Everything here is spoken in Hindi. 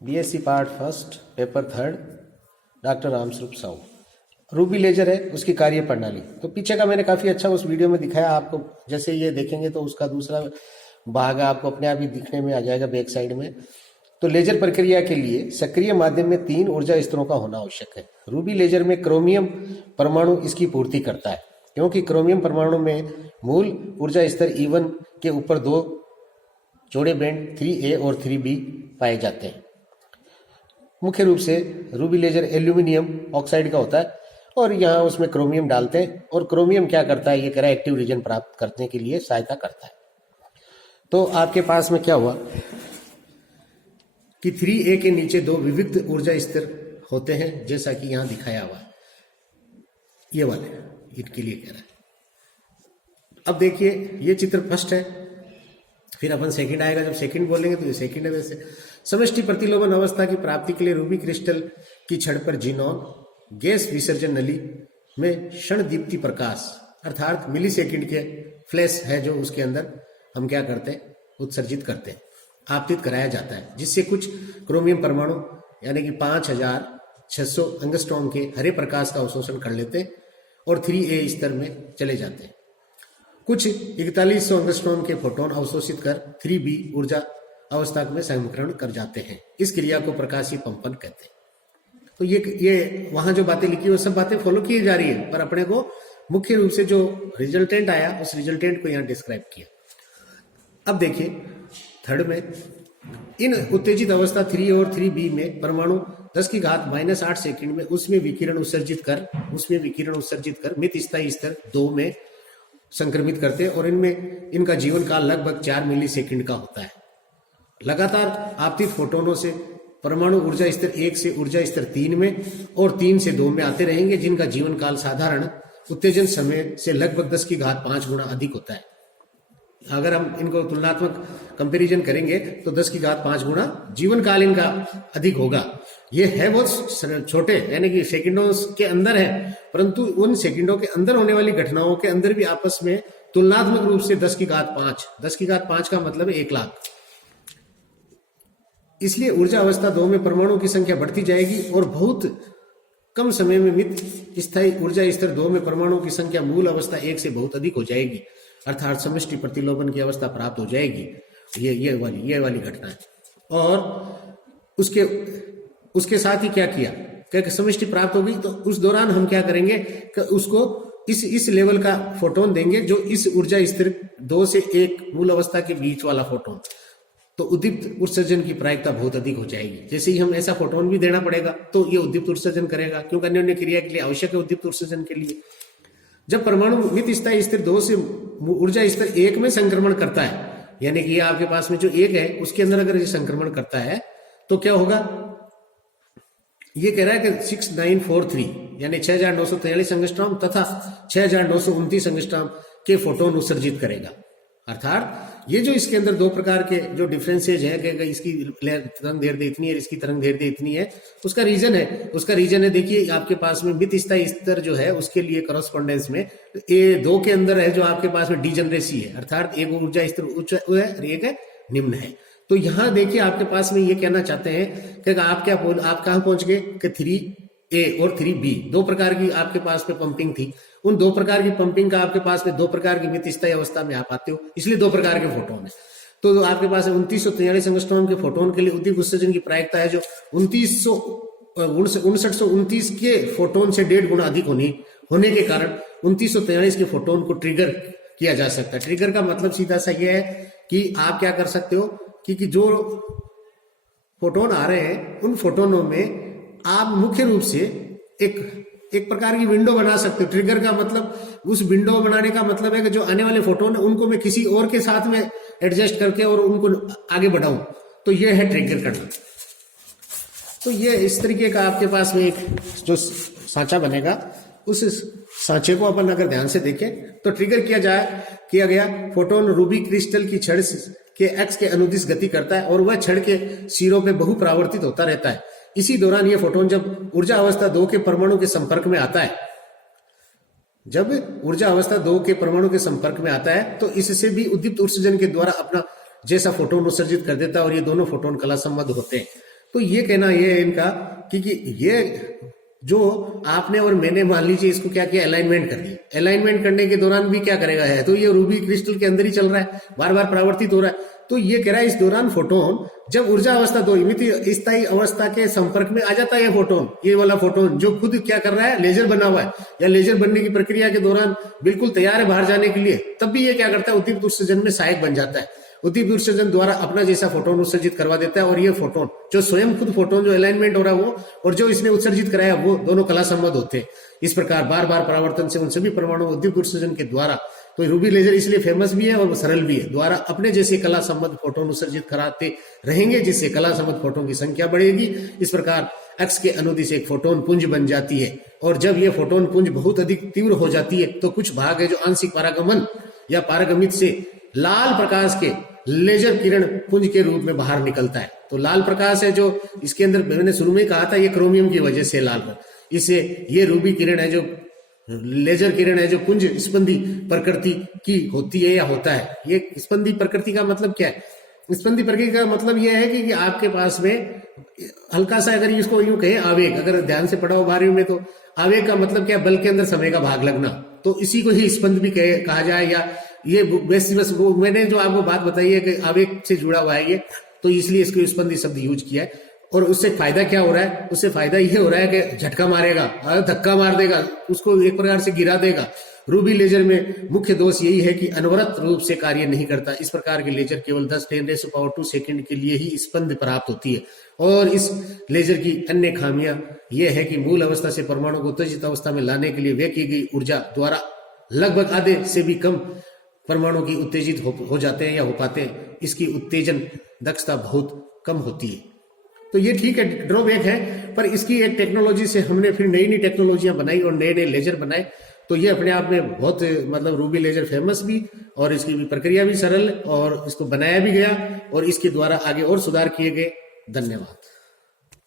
BSc part first paper third doctor Ramswaroop Sahu. Ruby laser है उसकी कार्य प्रणाली। तो पीछे का मैंने काफी अच्छा उस वीडियो में दिखाया आपको। जैसे ये देखेंगे तो उसका दूसरा भाग आपको अपने आप ही दिखने में आ जाएगा बैक साइड में। तो लेजर प्रक्रिया के लिए सक्रिय माध्यम में 3 ऊर्जा स्तरों का होना आवश्यक है। रूबी लेजर में क्रोमियम परमाणु इसकी पूर्ति करता है, क्योंकि क्रोमियम परमाणु में मूल ऊर्जा स्तर E1 के ऊपर 2 चौड़े बैंड 3A और 3B पाए जाते हैं। मुख्य रूप से रूबी लेजर एल्यूमिनियम ऑक्साइड का होता है और यहाँ उसमें क्रोमियम डालते हैं। और क्रोमियम क्या करता है, ये कह रहा है एक्टिव रीजन प्राप्त करने के लिए सहायता करता है। तो आपके पास में क्या हुआ कि 3A के नीचे 2 विविध ऊर्जा स्तर होते हैं, जैसा कि यहां दिखाया हुआ है। ये वाले इनके लिए कह रहा है। अब देखिए ये चित्र फर्स्ट है, फिर अपन सेकंड आएगा। जब सेकंड बोलेंगे तो ये सेकंड है। वैसे समष्टि प्रतिलोमन अवस्था की प्राप्ति के लिए रूबी क्रिस्टल की छड़ पर जीनॉन गैस विसर्जन नली में क्षण दीप्ति प्रकाश अर्थात मिली सेकेंड के फ्लैश है, जो उसके अंदर हम क्या करते हैं, उत्सर्जित करते हैं, आपतित कराया जाता है, जिससे कुछ क्रोमियम परमाणु यानी कि 5600 एंगस्ट्रॉम के हरे प्रकाश का अवशोषण कर लेते हैं और 3A स्तर में चले जाते हैं। कुछ 4100 एंगस्ट्रॉम के फोटोन अवशोषित कर 3B ऊर्जा अवस्था में संक्रमण कर जाते हैं। इस क्रिया को प्रकाशीय पंपन कहते हैं। तो ये वहां जो बातें लिखी वो सब बातें फॉलो की जा रही है, पर अपने को मुख्य रूप से जो रिजल्टेंट आया उस रिजल्टेंट को यहाँ डिस्क्राइब किया। अब देखिए थर्ड में इन उत्तेजित अवस्था 3 और 3B में परमाणु 10⁻⁻8 सेकंड में उसमें विकिरण उत्सर्जित कर मित स्थायी स्तर 2 में संक्रमित करते हैं और इनमें इनका जीवन काल लगभग 4 मिली सेकंड का होता है। लगातार आपतित फोटोनों से परमाणु ऊर्जा स्तर 1 से ऊर्जा स्तर 3 में और 3 से 2 में आते रहेंगे, जिनका जीवन काल साधारण उत्तेजन समय से लगभग 10⁵ गुना अधिक होता है। अगर हम इनको तुलनात्मक कंपैरिजन करेंगे तो 10⁵ गुना जीवन काल इनका अधिक होगा। ये है बहुत छोटे, यानी कि सेकंडों के अंदर है, परंतु उन सेकंडों के अंदर होने वाली घटनाओं के अंदर भी आपस में तुलनात्मक रूप से 10⁵ का मतलब है 1 लाख। इसलिए ऊर्जा अवस्था 2 में परमाणु की संख्या बढ़ती जाएगी और बहुत कम समय में मित स्थायी ऊर्जा स्तर 2 में परमाणु की संख्या मूल अवस्था 1 से बहुत अधिक हो जाएगी, अर्थात समष्टि प्रतिलोमन की अवस्था प्राप्त हो जाएगी। ये वाली घटना है। और उसके साथ ही क्या किया, क्या समष्टि प्राप्त होगी तो उस दौरान हम क्या करेंगे कि उसको इस लेवल का फोटोन देंगे, जो इस ऊर्जा स्तर 2 से 1 मूल अवस्था के बीच वाला फोटोन। तो उद्दीप्त उत्सर्जन की प्रायिकता बहुत अधिक हो जाएगी। जैसे ही हम ऐसा फोटोन भी देना पड़ेगा तो ये उद्दीप्त उत्सर्जन करेगा, क्योंकि अन्य क्रिया के लिए आवश्यक है उद्दीप्त उत्सर्जन के लिए। जब परमाणु मित स्थायी स्तर 2 से ऊर्जा स्तर 1 में संक्रमण करता है, यानी कि आपके पास में जो 1 है उसके अंदर अगर ये संक्रमण करता है तो क्या होगा, ये कह रहा है कि 6943 यानी 6943 एंगस्ट्रॉम तथा 6929 एंगस्ट्रॉम के फोटोन उत्सर्जित करेगा। अर्थात ये जो इसके अंदर 2 प्रकार के जो डिफरेंसेज है कि इसकी तरंग दैर्ध्य इतनी है, इसकी तरंग दैर्ध्य इतनी है, उसका रीजन है देखिए आपके पास में मित स्थायी स्तर जो है उसके लिए कॉरेस्पॉन्डेंस में A2 के अंदर है जो आपके पास में डीजनरेसी है, अर्थात एक ऊर्जा स्तर उच्च है और एक है निम्न है। तो यहाँ देखिए आपके पास में ये कहना चाहते हैं कि आप कहाँ पहुंच गए कि 3A और 3B 2 प्रकार की आपके पास में पंपिंग थी। उन 2 प्रकार की पंपिंग का आपके पास में 2 प्रकार की मित स्थायी अवस्था में आप आते हो, इसलिए 2 प्रकार के फोटोन है। तो आपके पास 2943 एंगस्ट्रॉम के फोटोन के लिए उद्दीप्त उत्सर्जन की प्रायिकता है जो 6929 के फोटोन से 1.5 गुना अधिक होने के कारण 2943 के फोटोन को ट्रिगर किया जा सकता है। ट्रिगर का मतलब सीधा सा यह है कि आप क्या कर सकते हो कि जो फोटोन आ रहे हैं उन फोटोनों में आप मुख्य रूप से एक प्रकार की विंडो बना सकते हो। ट्रिगर का मतलब, उस विंडो बनाने का मतलब है कि जो आने वाले फोटोन है उनको मैं किसी और के साथ में एडजस्ट करके और उनको आगे बढ़ाऊं, तो ये है ट्रिगर करना। तो ये इस तरीके का आपके पास में एक जो सांचा बनेगा, उस सांचे को अपन अगर ध्यान से देखें तो ट्रिगर किया गया फोटोन रूबी क्रिस्टल की छड़ के एक्स के अनुदिश गति करता है और वह छड़ के सिरों पे बहुपरावर्तित होता रहता है। इसी दौरान यह फोटोन जब ऊर्जा अवस्था 2 के परमाणु के संपर्क में आता है, तो इससे भी उद्दीप्त उत्सर्जन के द्वारा अपना जैसा फोटोन उत्सर्जित कर देता है और ये दोनों फोटोन कला संबद्ध होते हैं। तो ये कहना ये है इनका कि ये जो आपने और मैंने मान लीजिए इसको क्या किया, अलाइनमेंट कर दिया। अलाइनमेंट करने के दौरान भी क्या करेगा है, तो ये रूबी क्रिस्टल के अंदर ही चल रहा है, बार बार परावर्तित हो रहा है। तो ये कह रहा है इस दौरान फोटोन जब ऊर्जा अवस्था दो स्थायी अवस्था के संपर्क में आ जाता है, ये फोटोन, ये वाला फोटोन जो खुद क्या कर रहा है, लेजर बना हुआ है या लेजर बनने की प्रक्रिया के दौरान बिल्कुल तैयार है बाहर जाने के लिए, तब भी ये क्या करता है, उद्दीपित उत्सर्जन में सहायक बन जाता है। उद्दीपित उत्सर्जन द्वारा अपना जैसा फोटोन उत्सर्जित करवा देता है, और ये फोटोन जो स्वयं खुद फोटोन जो अलाइनमेंट हो रहा है वो, और जो इसने उत्सर्जित कराया वो दोनों कला संबद्ध होते हैं। इस प्रकार बार बार परावर्तन से उन सभी परमाणु उद्दीपित उत्सर्जन के द्वारा, तो रूबी लेजर इसलिए फेमस भी है और सरल भी है, द्वारा अपने जैसे कला संबद्ध फोटोन उत्सर्जित कराते रहेंगे, जिससे कला संबद्ध फोटोन की संख्या बढ़ेगी। इस प्रकार एक्स के अनुदिश एक फोटोन पुंज बन जाती है, और जब यह फोटोन पुंज बहुत अधिक तीव्र हो जाती है तो कुछ भाग है जो आंशिक पारगमन या पारगमित से लाल प्रकाश के लेजर किरण पुंज के रूप में बाहर निकलता है। तो लाल प्रकाश है जो इसके अंदर, मैंने शुरू में कहा था, ये क्रोमियम की वजह से लाल, इसे ये रूबी किरण है जो लेजर किरण है जो पुंज स्पंदी प्रकृति की होती है या होता है। ये स्पंदी प्रकृति का मतलब क्या है? स्पंदी प्रकृति का मतलब यह है कि आपके पास में हल्का सा, अगर इसको यूं कहें आवेग, अगर ध्यान से पढ़ा हो 12वीं में, तो आवेग का मतलब क्या, बल के अंदर समय का भाग लगना, तो इसी को ही स्पंद भी कहा जाए। या ये बस वो मैंने जो आपको बात बताई है कि आवेग से जुड़ा हुआ है ये, तो इसलिए इसको स्पंदी शब्द यूज किया है। और उससे फायदा क्या हो रहा है? उससे फायदा ये हो रहा है कि झटका मारेगा, धक्का मार देगा, उसको एक प्रकार से गिरा देगा। रूबी लेजर में मुख्य दोष यही है कि अनवरत रूप से कार्य नहीं करता। इस प्रकार के लेजर केवल 10⁻²² सेकंड के लिए ही स्पंद प्राप्त होती है। और इस लेजर की अन्य खामियां यह है कि मूल अवस्था से परमाणु को उत्तेजित अवस्था में लाने के लिए व्यय की गई ऊर्जा द्वारा लगभग आधे से भी कम परमाणु की उत्तेजित हो जाते हैं या हो पाते हैं। इसकी उत्तेजन दक्षता बहुत कम होती है। तो ये ठीक है, ड्रॉबैक है, पर इसकी एक टेक्नोलॉजी से हमने फिर नई नई टेक्नोलॉजियां बनाई और नए नए लेजर बनाए, तो ये अपने आप में बहुत मतलब रूबी लेजर फेमस भी, और इसकी भी प्रक्रिया भी सरल, और इसको बनाया भी गया और इसके द्वारा आगे और सुधार किए गए। धन्यवाद।